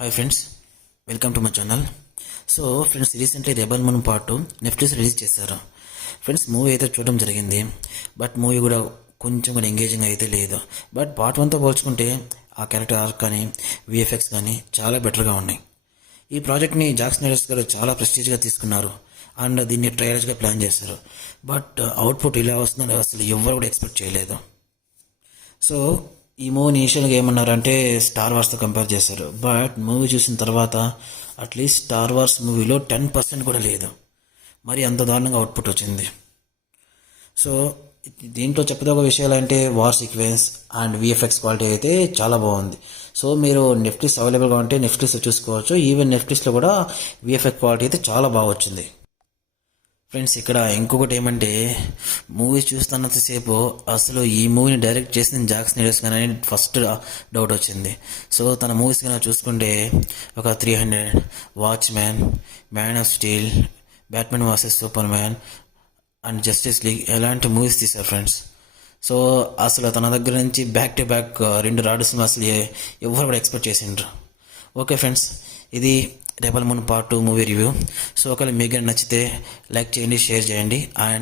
Hi friends, welcome to my channel. So friends, recently rebel moon part 2 Netflix release చేశారు. Friends, movie అయితే చూడడం జరిగింది. But movie కూడా కొంచెం కూడా ఎంగేజింగ్ అయితే లేదు. బట్ పార్ట్ 1తో పోల్చుకుంటే ఆ క్యారెక్టర్ ఆర్క్ కానీ విఎఫ్ఎక్స్ కానీ చాలా బెటర్గా ఉన్నాయి. ఈ ప్రాజెక్ట్ని జాక్ స్నైడర్ గారు చాలా ప్రెస్టీజ్గా తీసుకున్నారు అండ్ దీన్ని ట్రయల్స్గా ప్లాన్ చేశారు. బట్ అవుట్పుట్ ఇలా వస్తుందని అసలు ఎవరు కూడా ఎక్స్పెక్ట్ చేయలేదు. సో ఈ మూవీని ఇనిషియల్గా ఏమన్నారంటే స్టార్ వార్స్తో కంపేర్ చేశారు. బట్ మూవీ చూసిన తర్వాత అట్లీస్ట్ స్టార్ వార్స్ మూవీలో 10% కూడా లేదు. మరి అంత దారుణంగా అవుట్పుట్ వచ్చింది. సో దీంట్లో చెప్పదగ్గ విషయాలు అంటే war sequence and VFX quality అయితే చాలా బాగుంది. సో మీరు నెట్ఫ్లిక్స్ అవైలబుల్గా ఉంటే నెట్ఫ్లిక్స్లో చూసుకోవచ్చు. ఈవెన్ నెట్ఫ్లిక్స్లో కూడా విఎఫ్ఎక్స్ క్వాలిటీ అయితే చాలా బాగా వచ్చింది. ఫ్రెండ్స్, ఇక్కడ ఇంకొకటి ఏమంటే మూవీ చూస్తున్నంతసేపు అసలు ఈ మూవీని డైరెక్ట్ చేసిన జాక్ స్నైడర్ కానీ ఫస్ట్ డౌట్ వచ్చింది. సో తన మూవీస్ కానీ చూసుకుంటే ఒక 300, watchman, man of steel, batsmen versus super man and justice league ఎలాంటి మూవీస్ తీశారు ఫ్రెండ్స్. సో అసలు తన దగ్గర నుంచి బ్యాక్ టు బ్యాక్ 2 రాడు సినిమా అసలు ఎవరు కూడా ఎక్స్పెక్ట్ చేసిండ్రు. ఓకే ఫ్రెండ్స్, ఇది rebel moon part 2 movie review. So ఒకవేళ మీకు నచ్చితే లైక్ చేయండి, షేర్ చేయండి అండ్